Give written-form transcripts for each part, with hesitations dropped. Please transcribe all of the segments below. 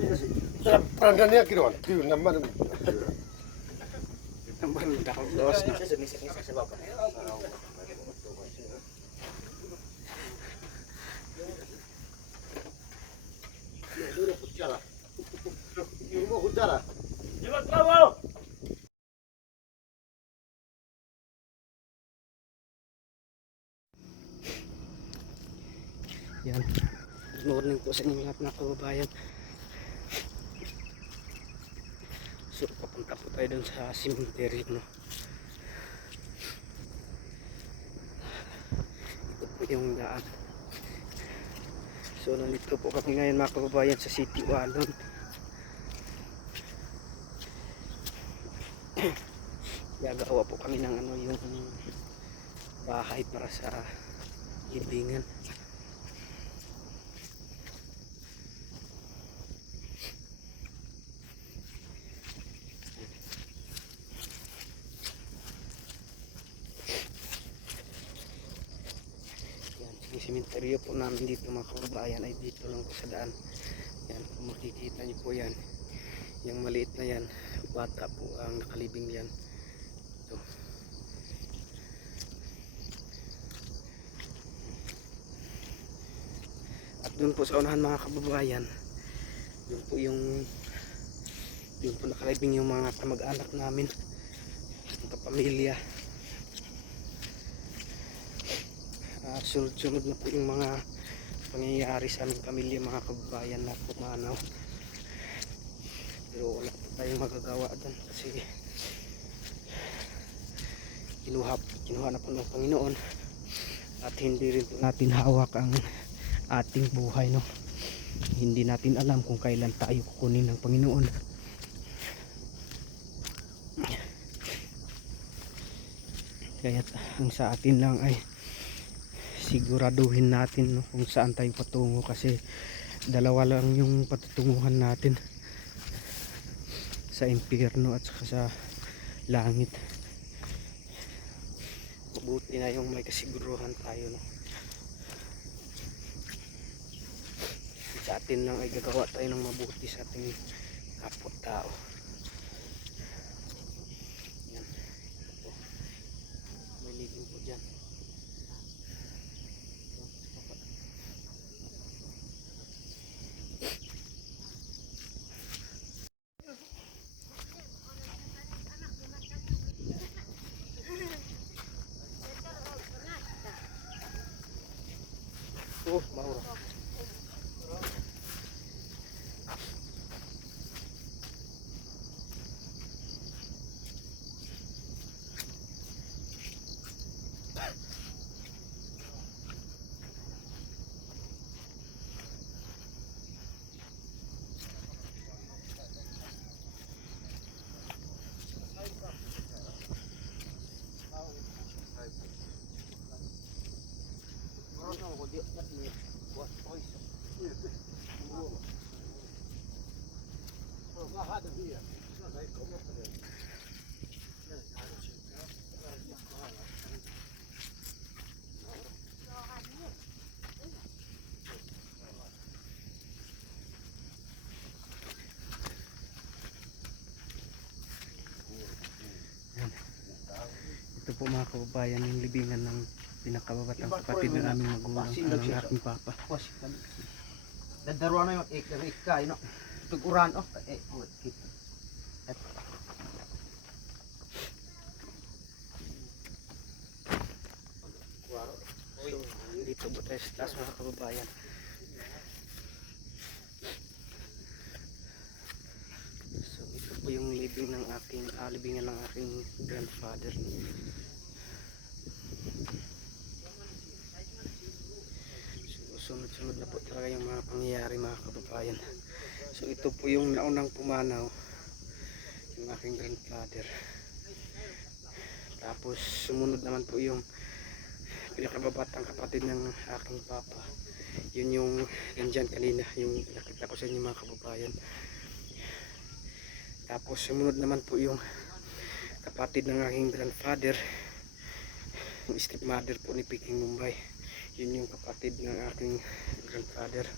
Perandannya kiron, kiron naman. Naman dakog gawas na. Yan. Good morning po sa inyong lahat mga kababayan. So papunta po tayo dun sa cemetery, no. Ito po yung daan. So nandito po kami ngayon mga kababayan sa City Walon. Gagawa po kami ng ano, yung bahay para sa libingan. Yung sementeryo po namin dito mga kababayan ay dito lang po sa daan. Yan, kung makikita nyo po yan, yung maliit na yan, bata po ang nakalibing yan. Ito. At doon po sa unahan mga kababayan, doon po nakalibing yung mga kamag-anak namin, yung kapamilya. Sunod-sunod na po yung mga pangyayari sa aming pamilya mga kababayan na pumanaw. Pero wala po tayong magagawa doon kasi kinuha na po ng Panginoon at hindi rin po natin hawak ang ating buhay, no. Hindi natin alam kung kailan tayo kukunin ng Panginoon. Kaya ang sa atin lang ay siguraduhin natin, no, kung saan tayo patungo, kasi dalawa lang yung patutunguhan natin, sa impyerno at saka sa langit. Mabuti na yung may kasiguruhan tayo, no. Sa atin lang ay gagawa tayo ng mabuti sa ating kapwa-tao. Yan. Ito. May ligin po dyan. Oh, maura. Ito po mga kababayan yung libingan ng pinakababatang kapatid ng aming magulang, ang aking papa. Dadaruan na yung ikay, no? Tuguran, oh. Wait, keep. So, dito po tayo sa taas mga kababayan. So, ito po yung libingan ng aking grandfather. Sunod-sunod na po talaga yung mga pangyayari mga kababayan. So ito po yung naunang pumanaw, yung aking grandfather. Tapos sumunod naman po yung pinakababatang kapatid ng aking papa. Yun yung nandyan kanina, yung nakita ko sa inyo mga kababayan. Tapos sumunod naman po yung kapatid ng aking grandfather, yung stepmother po ni Peking Mumbai. Yun yung kapatid ng aking grandfather.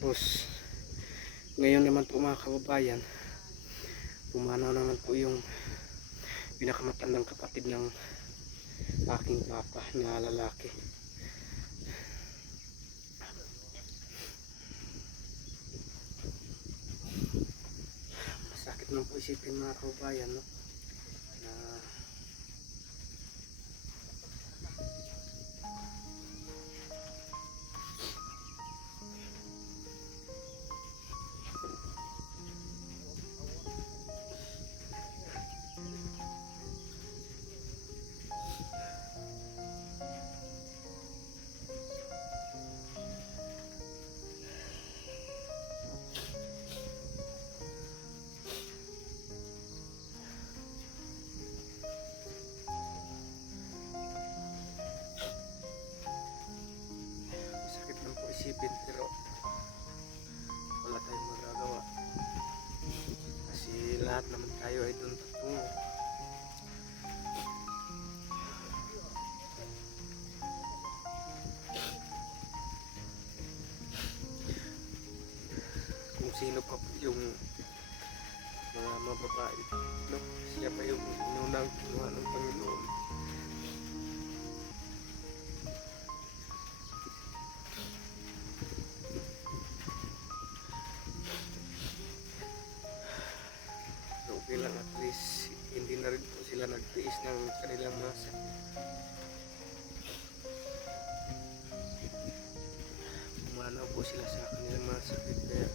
Tapos ngayon naman po mga kababayan, pumanaw naman po yung pinakamatandang kapatid ng aking papa na lalaki. Masakit lang po isipin mga kababayan, no? Na masakit lang po isipin, pero wala tayong magagawa kasi lahat naman tayo ay doon patungo. Kung sino pa po yung mga mababae, no? Siya pa yung inunang kinuha ng Panginoon. So okay lang, at least hindi na rin po sila nagtiis ng kanilang mga sakit. Umanaw po sila sa kanilang mga sakit, kaya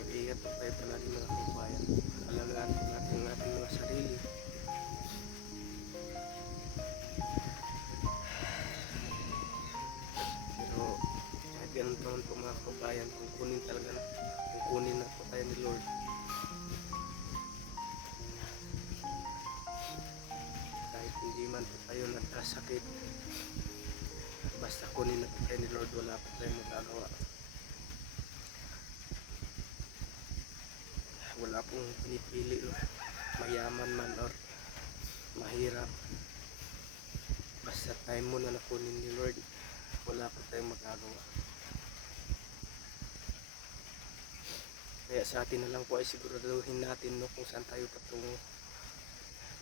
mag-ingat po tayo palagi mga kababayan. Alagaan po natin ang ating mga sarili. Pero kahit ganun pa man po mga kababayan, kung kunin na po tayo ni Lord, kahit hindi man po tayo nagkasakit, basta kunin na po tayo ni Lord, wala po tayong magagawa. Wala pong pinipili, no? Mayaman man or mahirap, basta tayo muna na kunin ni Lord, wala po tayong magagawa. Kaya sa atin na lang po ay siguraduhin natin, no, kung saan tayo patungo.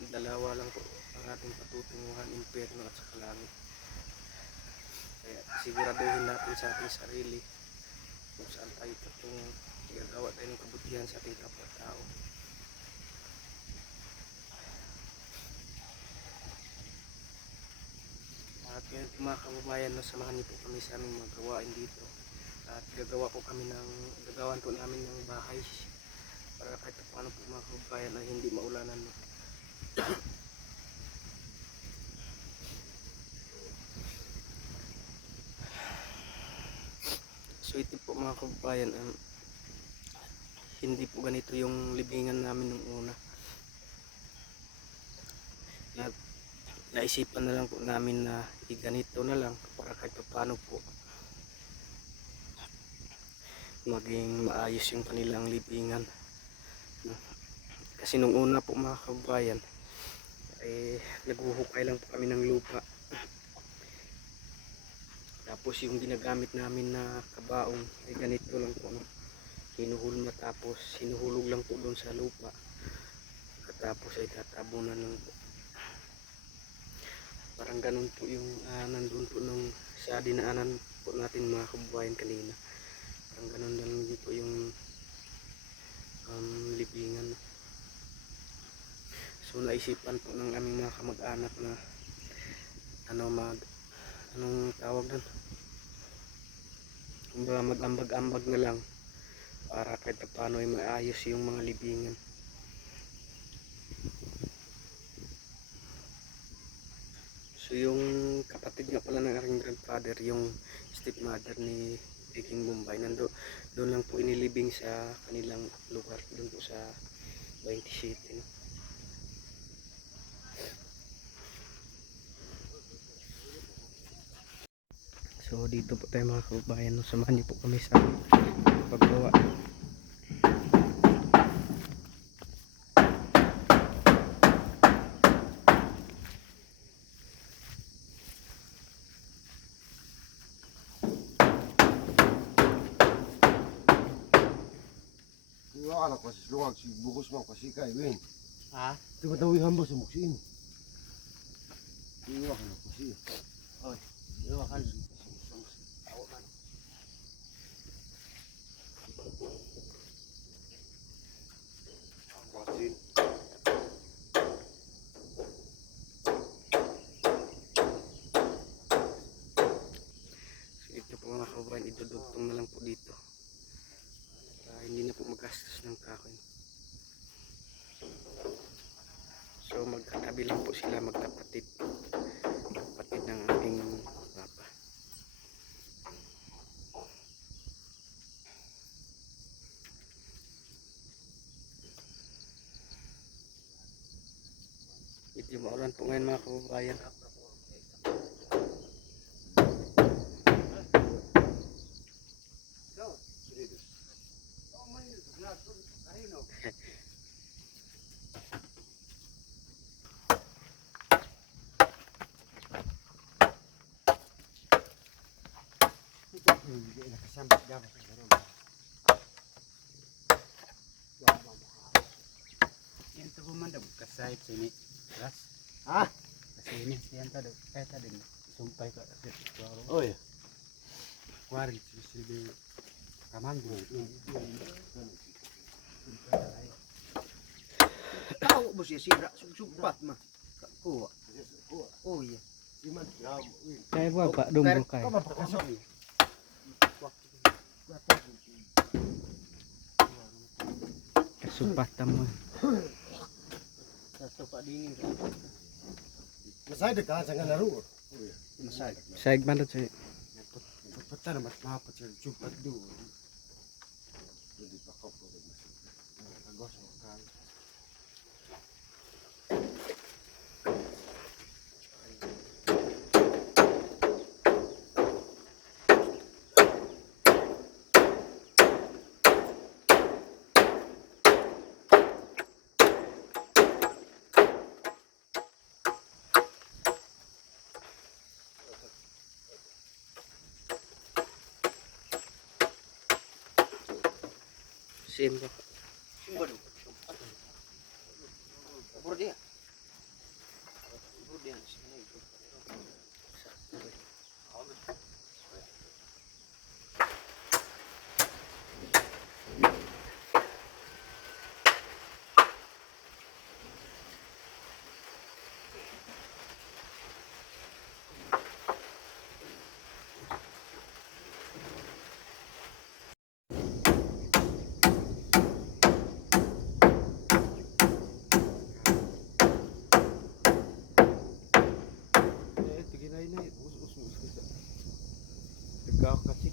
Dalawa lang po ang ating patutunguhan, impyerno at saka langit. Kaya siguraduhin natin sa ating sarili kung saan tayo patungo. Gagawa tayo ng kabutihan sa ating kapwa-tao. At ngayon mga kababayan, no, samahan niyo po kami sa aming mga gawain dito. At gagawan po namin ng bahay para kahit paano po mga kababayan ay hindi maulanan, no. So ito po mga kababayan, hindi po ganito yung libingan namin nung una. Naisipan na lang po namin na ganito na lang para kahit paano po maging maayos yung kanilang libingan. Kasi nung una po mga kababayan, naghuhukay lang po kami ng lupa. Tapos yung ginagamit namin na kabaong ay ganito lang po, no? Hinuhulog lang po doon sa lupa. Tapos ay tatabunan lang po. Parang ganun po yung nandun po nung sa dinaanan po natin mga kababayan kanina. Parang ganun lang din po yung libingan. So naisipan po ng aming mga kamag-anak na anong tawag doon, mag-ambag-ambag na lang para kahit paano ay maayos yung mga libingan. So yung kapatid nga pala ng aking grandfather, yung stepmother ni King Bombay, doon lang po inilibing sa kanilang lugar, doon po sa 20 City, no? So dito po tayo mga kababayan, no? Samahan niyo po kami sa paggawa. anak kasi luwag si bukos mo kasi kay win. Ha? Tiba tawi hamba sa muksin. Iwa ka na kasi. Oy, iwa kan. Kasin. So ito po mga kababayan, idudugtong na lang po dito. Hindi na po magastos ng kahoy. So magkatabi lang po sila, magkapatid. Kapatid ng ating papa. Medyo maulan po ngayon mga kababayan. Hindi nakasambit dapat sa gano'n. Yan to bumandog kasahit sini. Ras. Ha? Kasi ini siyan ta do. Kaya ta din. Sumpay ka kasi kuwaro. Oy. Kuwari sili kamanggo. Tao mo siya sira sugpat ma. Kuha. Oh iya. Iman jam win. Kaya ba pa dumbo kay. Kamu pakasok. Kasupatan mo. Sa pa dingin. Masay dekat sa laro. Masay. Saig man siya. Patara mas mahapot sa jupat do. Hindi pa ko po. Agos mo ka. Simba. Sumba do. Bur dia. Bur dia sini. Tegak kasi.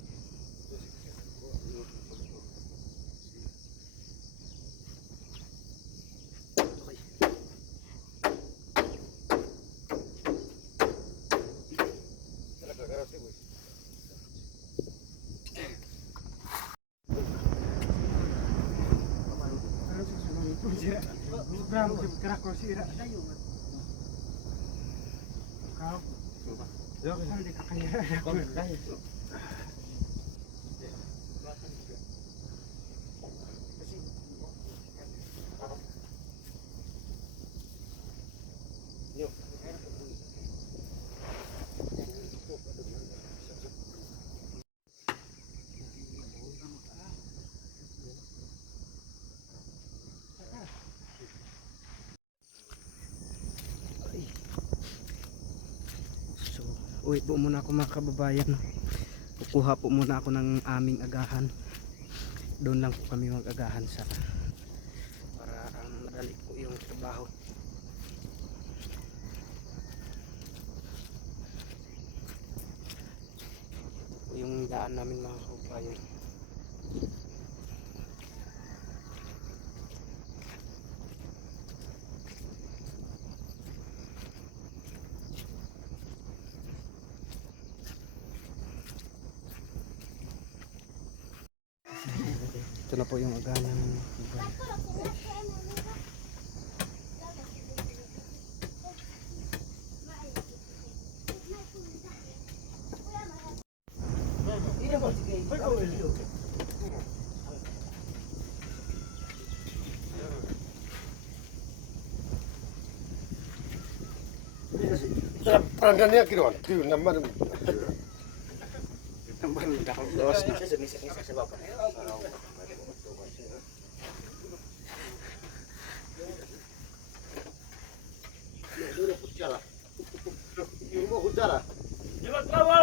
So, uwi po muna ako mga kababayan. Kukuha po muna ako ng aming agahan. Doon lang po kami mag-agahan sa para ang madali po yung trabaho. Ito po yung daan namin mga kababayan. Ito na po yung agahan namin mga kababayan. Parang niya kinuan. Tiyo naman. Tambal dakal gawas na. Duro kutsara. Yung mo kutsara. Di ba trabaho